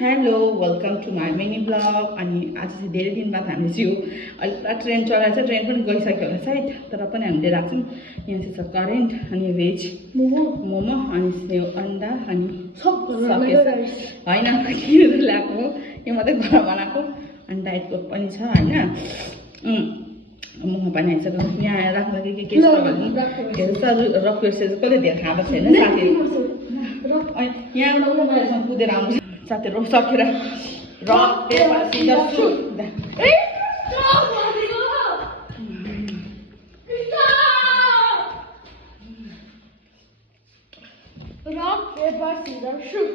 Hello welcome to my mini blog. अनि आज चाहिँ धेरै दिन बाद हामी चाहिँ अहिले पुरा ट्रेन चलाएको छ, ट्रेन पनि गइसक्यो होला सायद, तर पनि हामीले राख्छौँ। यहाँ चाहिँ छ करेन्ट अनि भेज मोमो अनि सेउ अन्डा अनि होइन किनेर ल्याएको हो, यो मात्रै घर बनाएको अनि डाइट कोक पनि छ होइन। मोमो पनि आइसक्यो। यहाँ आएर राख्नु लागि के छ भने रक पेपर कसले धेरै खाएको छैन साथीहरू। यहाँबाट मोबाइलसँग कुदेर आउँछ साथीहरू सकेर rock paper scissor shoot. Rock, paper, scissors, shoot.